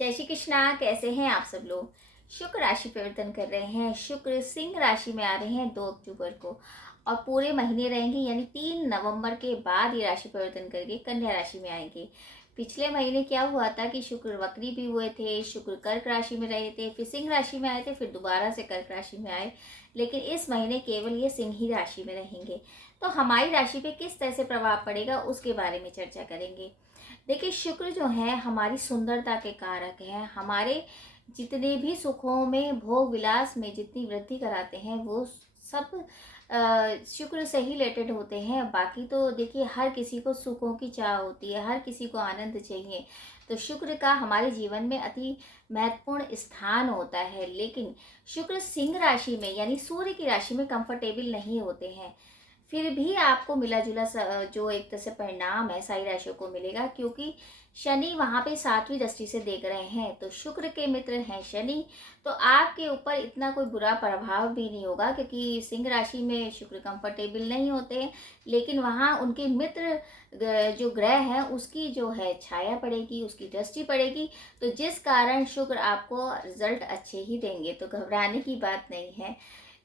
जय श्री कृष्णा। कैसे हैं आप सब लोग। शुक्र राशि परिवर्तन कर रहे हैं। शुक्र सिंह राशि में आ रहे हैं 2 अक्टूबर को और पूरे महीने रहेंगे, यानी 3 नवंबर के बाद ये राशि परिवर्तन करके कन्या राशि में आएंगे। पिछले महीने क्या हुआ था कि शुक्र वक्री भी हुए थे, शुक्र कर्क राशि में रहे थे, फिर सिंह राशि में आए थे, फिर दोबारा से कर्क राशि में आए। लेकिन इस महीने केवल ये सिंह ही राशि में रहेंगे। तो हमारी राशि पे किस तरह से प्रभाव पड़ेगा उसके बारे में चर्चा करेंगे। देखिए, शुक्र जो है हमारी सुंदरता के कारक हैं। हमारे जितने भी सुखों में, भोग विलास में जितनी वृद्धि कराते हैं वो सब शुक्र से ही रिलेटेड होते हैं। बाकी तो देखिए, हर किसी को सुखों की चाह होती है, हर किसी को आनंद चाहिए। तो शुक्र का हमारे जीवन में अति महत्वपूर्ण स्थान होता है। लेकिन शुक्र सिंह राशि में यानी सूर्य की राशि में कंफर्टेबल नहीं होते हैं। फिर भी आपको मिला जुला जो एक तरह से परिणाम है सारी राशियों को मिलेगा, क्योंकि शनि वहाँ पे 7वीं दृष्टि से देख रहे हैं। तो शुक्र के मित्र हैं शनि, तो आपके ऊपर इतना कोई बुरा प्रभाव भी नहीं होगा, क्योंकि सिंह राशि में शुक्र कंफर्टेबल नहीं होते हैं। लेकिन वहाँ उनके मित्र जो ग्रह हैं उसकी जो है छाया पड़ेगी, उसकी दृष्टि पड़ेगी। तो जिस कारण शुक्र आपको रिजल्ट अच्छे ही देंगे, तो घबराने की बात नहीं है।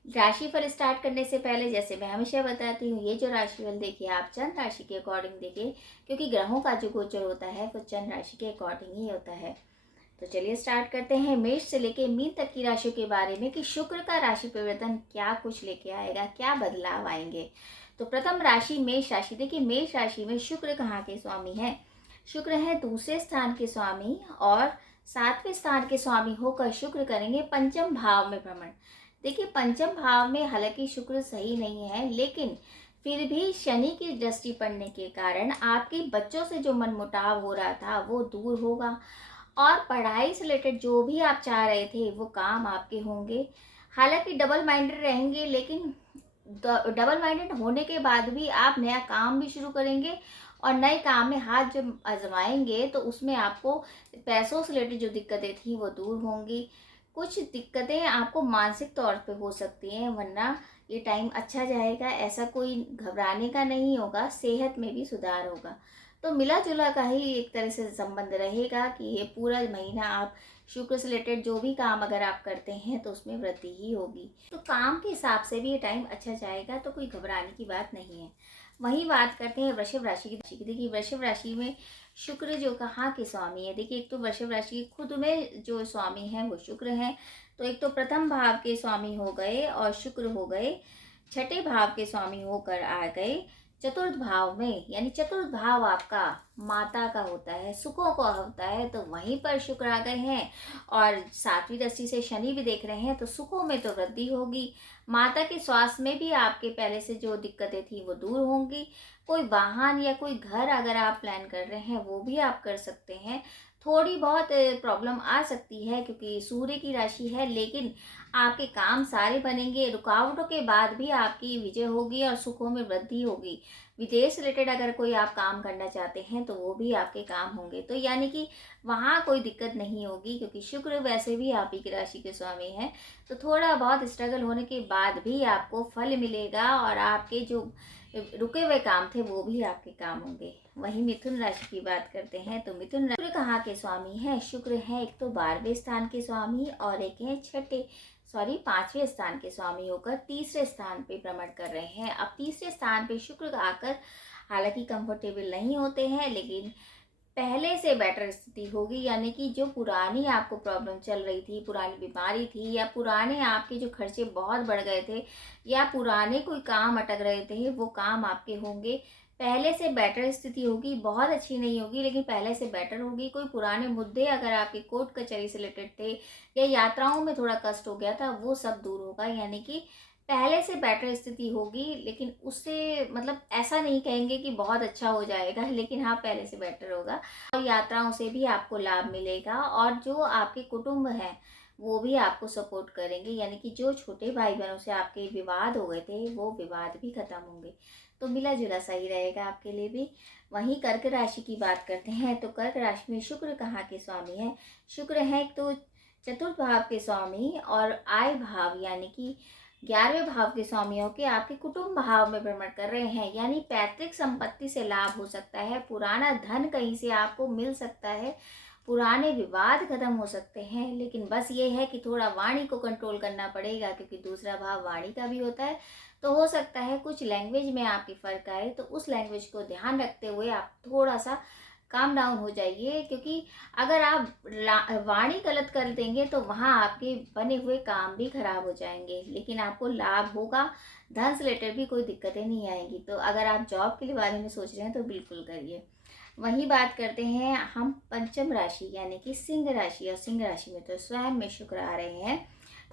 राशिफल स्टार्ट करने से पहले जैसे मैं हमेशा बताती हूँ, ये जो राशिफल देखिए आप चंद्र राशि के अकॉर्डिंग देखिए, क्योंकि ग्रहों का जो गोचर होता है वो चंद्र राशि के अकॉर्डिंग ही होता है। तो चलिए स्टार्ट करते हैं मेष से लेके मीन तक की राशियों के बारे में कि शुक्र का राशि परिवर्तन क्या कुछ लेके आएगा, क्या बदलाव आएंगे। तो प्रथम राशि मेष राशि। देखिए, मेष राशि में शुक्र कहाँ के स्वामी हैं? शुक्र है दूसरे स्थान के स्वामी और 7वें स्थान के स्वामी होकर शुक्र करेंगे पंचम भाव में भ्रमण। देखिए, पंचम भाव में हालांकि शुक्र सही नहीं है, लेकिन फिर भी शनि की दृष्टि पड़ने के कारण आपके बच्चों से जो मनमुटाव हो रहा था वो दूर होगा और पढ़ाई से रिलेटेड जो भी आप चाह रहे थे वो काम आपके होंगे। हालांकि डबल माइंडेड रहेंगे, लेकिन डबल माइंडेड होने के बाद भी आप नया काम भी शुरू करेंगे और नए काम में हाथ जब आजमाएंगे तो उसमें आपको पैसों से रिलेटेड जो दिक्कतें थी वो दूर होंगी। कुछ दिक्कतें आपको मानसिक तौर पे हो सकती हैं, वरना ये टाइम अच्छा जाएगा। ऐसा कोई घबराने का नहीं होगा। सेहत में भी सुधार होगा। तो मिला जुला का ही एक तरह से संबंध रहेगा कि ये पूरा महीना आप शुक्र से रिलेटेड जो भी काम अगर आप करते हैं तो उसमें वृद्धि ही होगी। तो काम के हिसाब से भी ये टाइम अच्छा जाएगा, तो कोई घबराने की बात नहीं है। वही बात करते हैं वृषभ राशि की। देखिए, वृषभ राशि में शुक्र जो कहाँ के स्वामी है? देखिए, एक तो वृषभ राशि खुद में जो स्वामी है वो शुक्र है। तो एक तो प्रथम भाव के स्वामी हो गए और शुक्र हो गए, छठे भाव के स्वामी होकर आ गए चतुर्थ भाव में। यानी चतुर्थ भाव आपका माता का होता है, सुखों का होता है, तो वहीं पर शुक्र आ गए हैं और 7वीं दृष्टि से शनि भी देख रहे हैं। तो सुखों में तो वृद्धि होगी, माता के स्वास्थ्य में भी आपके पहले से जो दिक्कतें थी वो दूर होंगी। कोई वाहन या कोई घर अगर आप प्लान कर रहे हैं वो भी आप कर सकते हैं। थोड़ी बहुत प्रॉब्लम आ सकती है क्योंकि सूर्य की राशि है, लेकिन आपके काम सारे बनेंगे। रुकावटों के बाद भी आपकी विजय होगी और सुखों में वृद्धि होगी। विदेश रिलेटेड अगर कोई आप काम करना चाहते हैं तो वो भी आपके काम होंगे। तो यानी कि वहाँ कोई दिक्कत नहीं होगी, क्योंकि शुक्र वैसे भी आप ही की राशि के स्वामी हैं। तो थोड़ा बहुत स्ट्रगल होने के बाद भी आपको फल मिलेगा और आपके जो रुके हुए काम थे वो भी आपके काम होंगे। वहीं मिथुन राशि की बात करते हैं तो मिथुन शुक्र कहाँ के स्वामी है? शुक्र है एक तो 12वें स्थान के स्वामी और एक है 5वें स्थान के स्वामी होकर तीसरे स्थान पे भ्रमण कर रहे हैं। अब तीसरे स्थान पे शुक्र आकर हालांकि कंफर्टेबल नहीं होते हैं, लेकिन पहले से बेटर स्थिति होगी। यानी कि जो पुरानी आपको प्रॉब्लम चल रही थी, पुरानी बीमारी थी, या पुराने आपके जो खर्चे बहुत बढ़ गए थे, या पुराने कोई काम अटक रहे थे, वो काम आपके होंगे। पहले से बेटर स्थिति होगी, बहुत अच्छी नहीं होगी लेकिन पहले से बेटर होगी। कोई पुराने मुद्दे अगर आपके कोर्ट कचहरी से रिलेटेड थे या यात्राओं में थोड़ा कष्ट हो गया था, वो सब दूर होगा। यानी कि पहले से बेटर स्थिति होगी, लेकिन उससे मतलब ऐसा नहीं कहेंगे कि बहुत अच्छा हो जाएगा, लेकिन हाँ पहले से बेटर होगा। और यात्राओं से भी आपको लाभ मिलेगा और जो आपके कुटुंब हैं वो भी आपको सपोर्ट करेंगे। यानी कि जो छोटे भाई बहनों से आपके विवाद हो गए थे वो विवाद भी खत्म होंगे। तो मिला जुला सही रहेगा आपके लिए भी। वहीं कर्क राशि की बात करते हैं तो कर्क राशि में शुक्र कहाँ के स्वामी है? शुक्र है तो चतुर्थ भाव के स्वामी और आय भाव यानी कि 11वें भाव के स्वामी होकर आपके कुटुंब भाव में भ्रमण कर रहे हैं। यानी पैतृक संपत्ति से लाभ हो सकता है, पुराना धन कहीं से आपको मिल सकता है पुराने विवाद खत्म हो सकते हैं। लेकिन बस ये है कि थोड़ा वाणी को कंट्रोल करना पड़ेगा, क्योंकि दूसरा भाव वाणी का भी होता है। तो हो सकता है कुछ लैंग्वेज में आपकी फ़र्क आए, तो उस लैंग्वेज को ध्यान रखते हुए आप थोड़ा सा काम डाउन हो जाइए, क्योंकि अगर आप वाणी गलत कर देंगे तो वहाँ आपके बने हुए काम भी खराब हो जाएंगे, लेकिन आपको लाभ होगा, धन से रिलेटेड भी कोई दिक्कतें नहीं आएंगी। तो अगर आप जॉब के लिए बारे में सोच रहे हैं तो बिल्कुल करिए। वही बात करते हैं हम पंचम राशि यानी कि सिंह राशि, और सिंह राशि में तो स्वयं में शुक्र आ रहे हैं।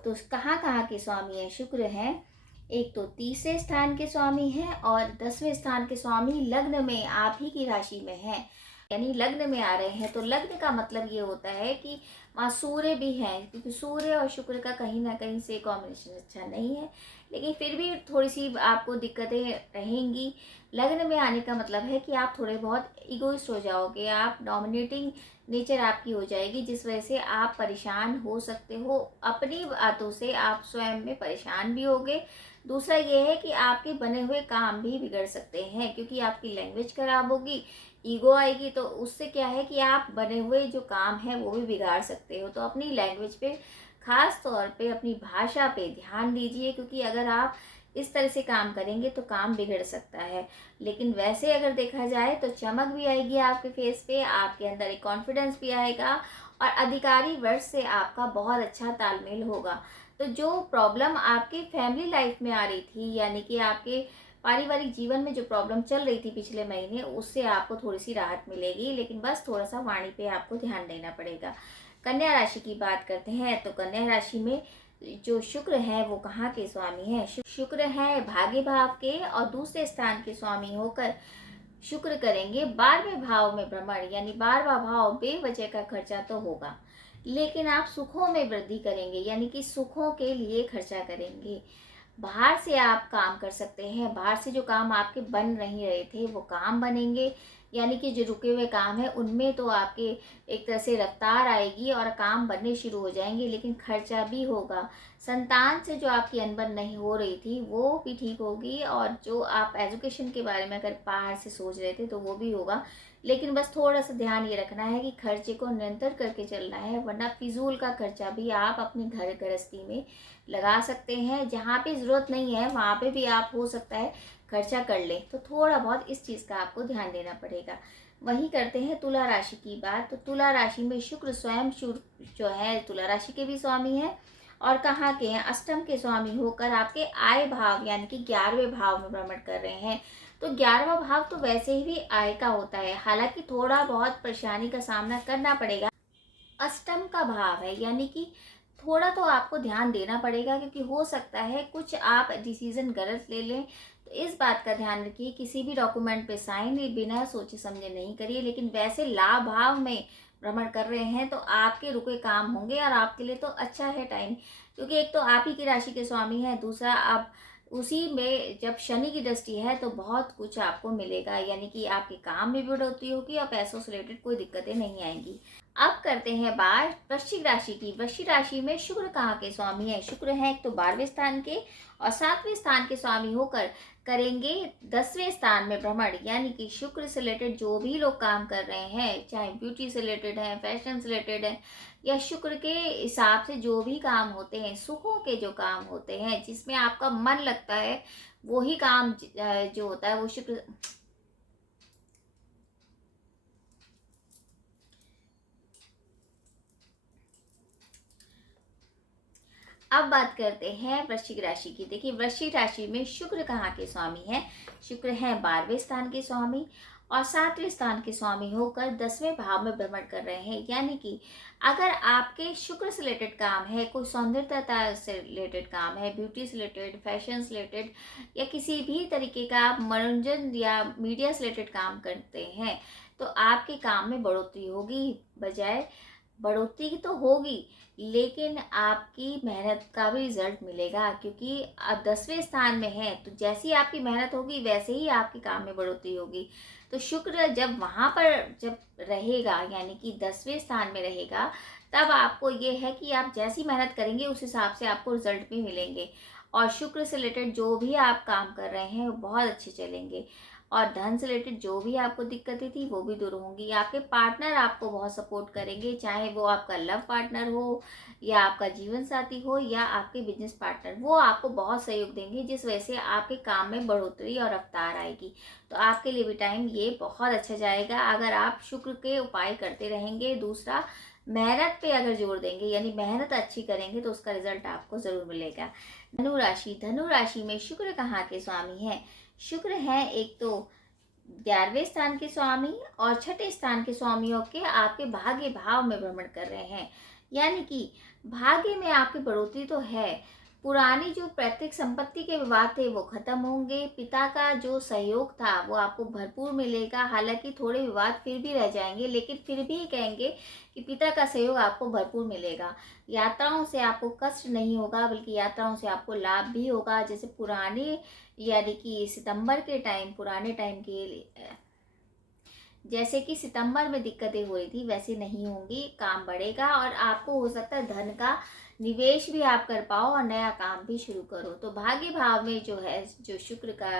तो कहाँ कहाँ के स्वामी हैं? शुक्र हैं, एक तो तीसरे स्थान के स्वामी हैं और 10वें स्थान के स्वामी लग्न में आप ही की राशि में हैं, यानी लग्न में आ रहे हैं। तो लग्न का मतलब ये होता है कि वहाँ सूर्य भी हैं, क्योंकि सूर्य और शुक्र का कहीं ना कहीं से कॉम्बिनेशन अच्छा नहीं है, लेकिन फिर भी थोड़ी सी आपको दिक्कतें रहेंगी। लग्न में आने का मतलब है कि आप थोड़े बहुत इगोइस्ट हो जाओगे, आप डोमिनेटिंग नेचर आपकी हो जाएगी, जिस वजह से आप परेशान हो सकते हो। अपनी बातों से आप स्वयं में परेशान भी होगे। दूसरा ये है कि आपके बने हुए काम भी बिगड़ सकते हैं, क्योंकि आपकी लैंग्वेज खराब होगी, ईगो आएगी, तो उससे क्या है कि आप बने हुए जो काम है वो भी बिगाड़ सकते हो। तो अपनी लैंग्वेज पे, खास तौर पे अपनी भाषा पे ध्यान दीजिए, क्योंकि अगर आप इस तरह से काम करेंगे तो काम बिगड़ सकता है। लेकिन वैसे अगर देखा जाए तो चमक भी आएगी आपके फेस पे, आपके अंदर एक कॉन्फिडेंस भी आएगा, और अधिकारी वर्ग से आपका बहुत अच्छा तालमेल होगा। तो जो प्रॉब्लम आपकी फैमिली लाइफ में आ रही थी, यानी कि आपके पारिवारिक जीवन में जो प्रॉब्लम चल रही थी पिछले महीने, उससे आपको थोड़ी सी राहत मिलेगी, लेकिन बस थोड़ा सा वाणी पे आपको ध्यान देना पड़ेगा। कन्या राशि की बात करते हैं, तो कन्या राशि में जो शुक्र है वो कहाँ के स्वामी है? शुक्र है भाग्य भाव के, और दूसरे स्थान के स्वामी होकर शुक्र करेंगे 12वें भाव में भ्रमण, यानी 12वां भाव बेवजह का खर्चा तो होगा, लेकिन आप सुखों में वृद्धि करेंगे, यानी कि सुखों के लिए खर्चा करेंगे। बाहर से आप काम कर सकते हैं, बाहर से जो काम आपके बन नहीं रहे थे वो काम बनेंगे, यानी कि जो रुके हुए काम है उनमें तो आपके एक तरह से रफ्तार आएगी और काम बनने शुरू हो जाएंगे, लेकिन खर्चा भी होगा। संतान से जो आपकी अनबन नहीं हो रही थी वो भी ठीक होगी, और जो आप एजुकेशन के बारे में अगर बाहर से सोच रहे थे तो वो भी होगा। लेकिन बस थोड़ा सा ध्यान ये रखना है कि खर्चे को नियंत्रण करके चलना है, वरना फिजूल का खर्चा भी आप अपनी घर गृहस्थी में लगा सकते हैं। जहाँ पे ज़रूरत नहीं है वहाँ पे भी आप हो सकता है खर्चा कर ले, तो थोड़ा बहुत इस चीज़ का आपको ध्यान देना पड़ेगा। वहीं करते हैं तुला राशि की बात। तो तुला राशि में शुक्र स्वयं जो है तुला राशि के भी स्वामी हैं, और कहाँ के हैं? अष्टम के स्वामी होकर आपके आय भाव यानी कि 11वें भाव में भ्रमण कर रहे हैं। तो 11वां भाव तो वैसे ही भी आय का होता है, हालांकि थोड़ा बहुत परेशानी का सामना करना पड़ेगा। अष्टम का भाव है, यानी कि थोड़ा तो आपको ध्यान देना पड़ेगा, क्योंकि हो सकता है कुछ आप डिसीजन गलत ले लें। तो इस बात का ध्यान रखिए, किसी भी डॉक्यूमेंट पे साइन बिना सोचे समझे नहीं करिए। लेकिन वैसे लाभ भाव में भ्रमण कर रहे हैं तो आपके रुके काम होंगे, और आपके लिए तो अच्छा है टाइम, क्योंकि एक तो आप ही की राशि के स्वामी हैं, दूसरा आप उसी में जब शनि की दृष्टि है तो बहुत कुछ आपको मिलेगा, यानी कि आपके काम में भी बढ़ोतरी होगी और पैसों से रिलेटेड कोई दिक्कतें नहीं आएंगी। अब करते हैं बात वृश्चिक राशि की। वृश्चिक राशि में शुक्र कहाँ के स्वामी है? शुक्र है एक तो 12वें स्थान के और 7वें स्थान के स्वामी होकर करेंगे 10वें स्थान में भ्रमण, यानी कि शुक्र से रिलेटेड जो भी लोग काम कर रहे हैं, चाहे ब्यूटी से रिलेटेड है, फैशन से रिलेटेड है, या शुक्र के हिसाब से जो भी काम होते हैं, सुखों के जो काम होते हैं जिसमें आपका मन लगता है, वही काम जो होता है वो शुक्र। अब बात करते हैं वृश्चिक राशि की। देखिए वृश्चिक राशि में शुक्र कहाँ के स्वामी हैं? शुक्र है 12वें स्थान के स्वामी और 7वें स्थान के स्वामी होकर 10वें भाव में भ्रमण कर रहे हैं, यानी कि अगर आपके शुक्र से रिलेटेड काम है, कोई सौंदर्यता से रिलेटेड काम है, ब्यूटी से रिलेटेड, फैशन से रिलेटेड, या किसी भी तरीके का आप मनोरंजन या मीडिया से रिलेटेड काम करते हैं, तो आपके काम में बढ़ोतरी होगी। बजाय बढ़ोतरी तो होगी, लेकिन आपकी मेहनत का भी रिजल्ट मिलेगा, क्योंकि आप 10वें स्थान में हैं, तो जैसी आपकी मेहनत होगी वैसे ही आपके काम में बढ़ोतरी होगी। तो शुक्र जब वहाँ पर जब रहेगा, यानी कि 10वें स्थान में रहेगा, तब आपको ये है कि आप जैसी मेहनत करेंगे उस हिसाब से आपको रिजल्ट भी मिलेंगे, और शुक्र से रिलेटेड जो भी आप काम कर रहे हैं वो बहुत अच्छे चलेंगे। और धन से रिलेटेड जो भी आपको दिक्कतें थी वो भी दूर होंगी। आपके पार्टनर आपको बहुत सपोर्ट करेंगे, चाहे वो आपका लव पार्टनर हो या आपका जीवन साथी हो या आपके बिजनेस पार्टनर, वो आपको बहुत सहयोग देंगे, जिस वजह से आपके काम में बढ़ोतरी और रफ्तार आएगी। तो आपके लिए भी टाइम ये बहुत अच्छा जाएगा अगर आप शुक्र के उपाय करते रहेंगे। दूसरा, मेहनत पे अगर जोर देंगे, यानी मेहनत अच्छी करेंगे, तो उसका रिजल्ट आपको जरूर मिलेगा। धनु राशि में शुक्र कहाँ के स्वामी है? शुक्र है एक तो 11वें स्थान के स्वामी और छठे स्थान के स्वामियों के आपके भाग्य भाव में भ्रमण कर रहे हैं। यानी कि भाग्य में आपकी बढ़ोतरी तो है, पुरानी जो पैतृक संपत्ति के विवाद थे वो खत्म होंगे, पिता का जो सहयोग था वो आपको भरपूर मिलेगा। हालांकि थोड़े विवाद फिर भी रह जाएंगे, लेकिन फिर भी कहेंगे कि पिता का सहयोग आपको भरपूर मिलेगा। यात्राओं से आपको कष्ट नहीं होगा, बल्कि यात्राओं से आपको लाभ भी होगा। जैसे पुराने, यानी कि सितंबर के टाइम, पुराने टाइम के लिए जैसे कि सितंबर में दिक्कतें हो रही थी वैसे नहीं होंगी, काम बढ़ेगा और आपको हो सकता है धन का निवेश भी आप कर पाओ और नया काम भी शुरू करो। तो भाग्य भाव में जो है, जो शुक्र का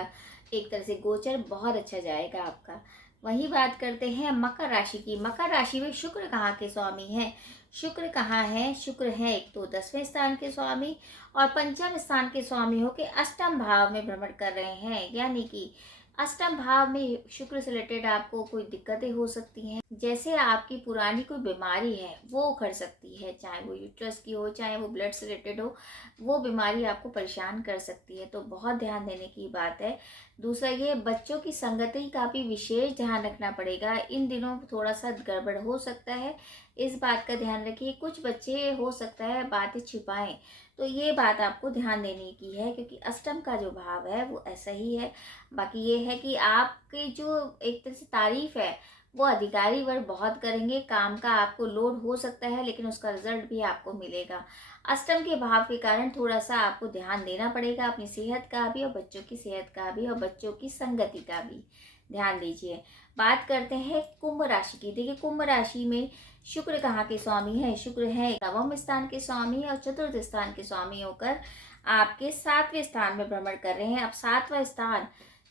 एक तरह से गोचर बहुत अच्छा जाएगा आपका। वही बात करते हैं मकर राशि की। मकर राशि में शुक्र कहाँ के स्वामी है? शुक्र कहाँ है? शुक्र है एक तो 10वें स्थान के स्वामी और पंचम स्थान के स्वामी होके अष्टम भाव में भ्रमण कर रहे हैं। यानी कि अष्टम भाव में शुक्र से रिलेटेड आपको कोई दिक्कतें हो सकती हैं, जैसे आपकी पुरानी कोई बीमारी है वो उखड़ सकती है, चाहे वो यूट्रस की हो, चाहे वो ब्लड से रिलेटेड हो, वो बीमारी आपको परेशान कर सकती है। तो बहुत ध्यान देने की बात है। दूसरा, ये बच्चों की संगति का भी विशेष ध्यान रखना पड़ेगा। इन दिनों थोड़ा सा गड़बड़ हो सकता है, इस बात का ध्यान रखिए। कुछ बच्चे हो सकता है बातें छिपाएं, तो ये बात आपको ध्यान देने की है, क्योंकि अष्टम का जो भाव है वो ऐसा ही है। बाकी ये है कि आपकी जो एक तरह से तारीफ है वो अधिकारी वर्ग बहुत करेंगे, काम का आपको लोड हो सकता है, लेकिन उसका रिजल्ट भी आपको मिलेगा। अष्टम के भाव के कारण थोड़ा सा आपको ध्यान देना पड़ेगा, अपनी सेहत का भी और बच्चों की सेहत का भी और बच्चों की संगति का भी ध्यान दीजिए। बात करते हैं कुंभ राशि की। देखिए, कुंभ राशि में शुक्र कहाँ के स्वामी है? शुक्र है 9वें स्थान के स्वामी और चतुर्थ स्थान के स्वामी होकर आपके 7वें स्थान में भ्रमण कर रहे हैं। अब 7वां स्थान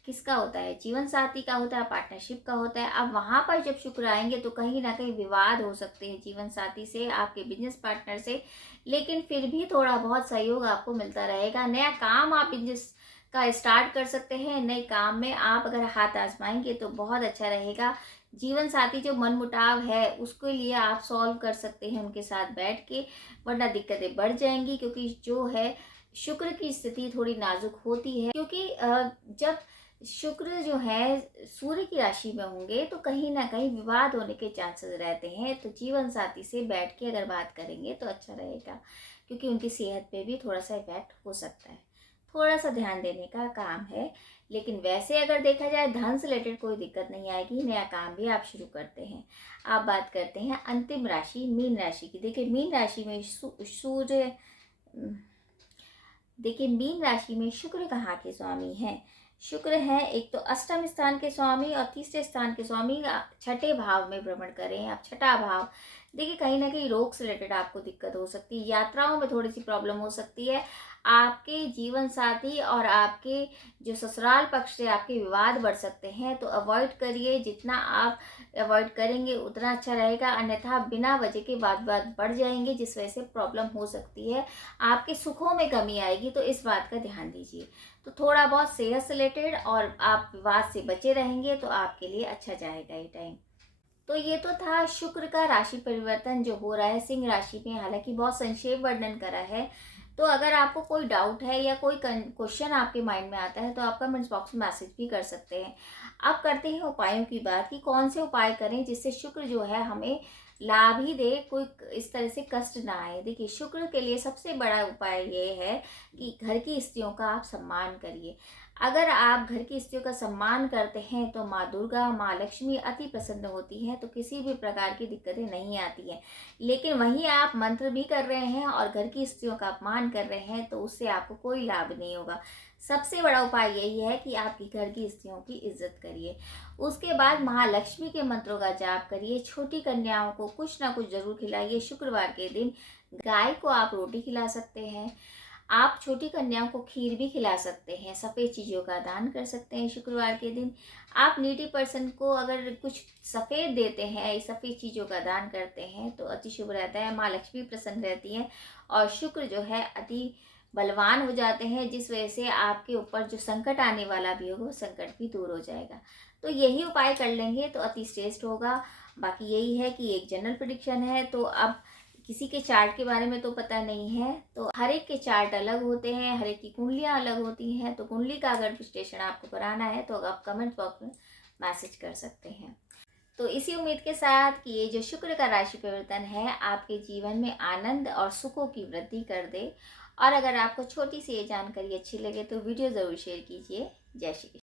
किसका होता है? जीवन साथी का होता है, पार्टनरशिप का होता है। अब वहां पर जब शुक्र आएंगे तो कहीं ना कहीं विवाद हो सकते हैं जीवन साथी से, आपके बिजनेस पार्टनर से, लेकिन फिर भी थोड़ा बहुत सहयोग आपको मिलता रहेगा। नया काम आप बिजनेस का स्टार्ट कर सकते हैं। नए काम में आप अगर हाथ आजमाएंगे तो बहुत अच्छा रहेगा। जीवन साथी जो मनमुटाव है उसके लिए आप सॉल्व कर सकते हैं उनके साथ बैठ के, वरना दिक्कतें बढ़ जाएंगी, क्योंकि जो है शुक्र की स्थिति थोड़ी नाजुक होती है। क्योंकि जब शुक्र जो है सूर्य की राशि में होंगे तो कहीं ना कहीं विवाद होने के चांसेस रहते हैं। तो जीवन साथी से बैठ के अगर बात करेंगे तो अच्छा रहेगा, क्योंकि उनकी सेहत पे भी थोड़ा सा इफेक्ट हो सकता है। थोड़ा सा ध्यान देने का काम है। लेकिन वैसे अगर देखा जाए धन से रिलेटेड कोई दिक्कत नहीं आएगी, नया काम भी आप शुरू करते हैं। आप बात करते हैं अंतिम राशि मीन राशि की। देखिए, मीन राशि में सूर्य, देखिए मीन राशि में शुक्र कहाँ के स्वामी है? शुक्र है एक तो अष्टम स्थान के स्वामी और तीसरे स्थान के स्वामी छठे भाव में भ्रमण करें। आप छठा भाव, देखिए कहीं ना कहीं रोग से रिलेटेड आपको दिक्कत हो सकती है, यात्राओं में थोड़ी सी प्रॉब्लम हो सकती है। आपके जीवन साथी और आपके जो ससुराल पक्ष से आपके विवाद बढ़ सकते हैं, तो अवॉइड करिए। जितना आप अवॉइड करेंगे उतना अच्छा रहेगा, अन्यथा बिना वजह के वाद बढ़ जाएंगे, जिस वजह से प्रॉब्लम हो सकती है, आपके सुखों में कमी आएगी। तो इस बात का ध्यान दीजिए। तो थोड़ा बहुत सेहत से रिलेटेड और आप विवाद से बचे रहेंगे तो आपके लिए अच्छा जाएगा ये टाइम। तो ये तो था शुक्र का राशि परिवर्तन जो हो रहा है सिंह राशि में। हालांकि बहुत संक्षेप वर्णन करा है। तो अगर आपको कोई डाउट है या कोई क्वेश्चन आपके माइंड में आता है तो आप कमेंट्स बॉक्स में मैसेज भी कर सकते हैं। अब करते हैं उपायों की बात कि कौन से उपाय करें जिससे शुक्र जो है हमें लाभ ही दे, कोई इस तरह से कष्ट ना आए। देखिए, शुक्र के लिए सबसे बड़ा उपाय ये है कि घर की स्त्रियों का आप सम्मान करिए। अगर आप घर की स्त्रियों का सम्मान करते हैं तो माँ दुर्गा, माँ लक्ष्मी अति प्रसन्न होती हैं, तो किसी भी प्रकार की दिक्कतें नहीं आती हैं। लेकिन वहीं आप मंत्र भी कर रहे हैं और घर की स्त्रियों का अपमान कर रहे हैं तो उससे आपको कोई लाभ नहीं होगा। सबसे बड़ा उपाय यही है कि आपकी घर की स्त्रियों की इज्जत करिए। उसके बाद महालक्ष्मी के मंत्रों का जाप करिए। छोटी कन्याओं को कुछ ना कुछ जरूर खिलाइए। शुक्रवार के दिन गाय को आप रोटी खिला सकते हैं। आप छोटी कन्याओं को खीर भी खिला सकते हैं, सफ़ेद चीज़ों का दान कर सकते हैं शुक्रवार के दिन। आप नीडी पर्सन को अगर कुछ सफ़ेद देते हैं, सफ़ेद चीज़ों का दान करते हैं तो अति शुभ रहता है, माँ लक्ष्मी प्रसन्न रहती है और शुक्र जो है अति बलवान हो जाते हैं, जिस वजह से आपके ऊपर जो संकट आने वाला भी होगा संकट भी दूर हो जाएगा। तो यही उपाय कर लेंगे तो अति श्रेष्ठ होगा। बाकी यही है कि एक जनरल प्रेडिक्शन है, तो अब किसी के चार्ट के बारे में तो पता नहीं है, तो हर एक के चार्ट अलग होते हैं, हर एक की कुंडलियाँ अलग होती हैं। तो कुंडली का अगर विश्लेषण आपको कराना है तो आप कमेंट बॉक्स में मैसेज कर सकते हैं। तो इसी उम्मीद के साथ कि ये जो शुक्र का राशि परिवर्तन है आपके जीवन में आनंद और सुखों की वृद्धि कर दे। और अगर आपको छोटी सी ये जानकारी अच्छी लगे तो वीडियो ज़रूर शेयर कीजिए। जय श्री कृष्ण।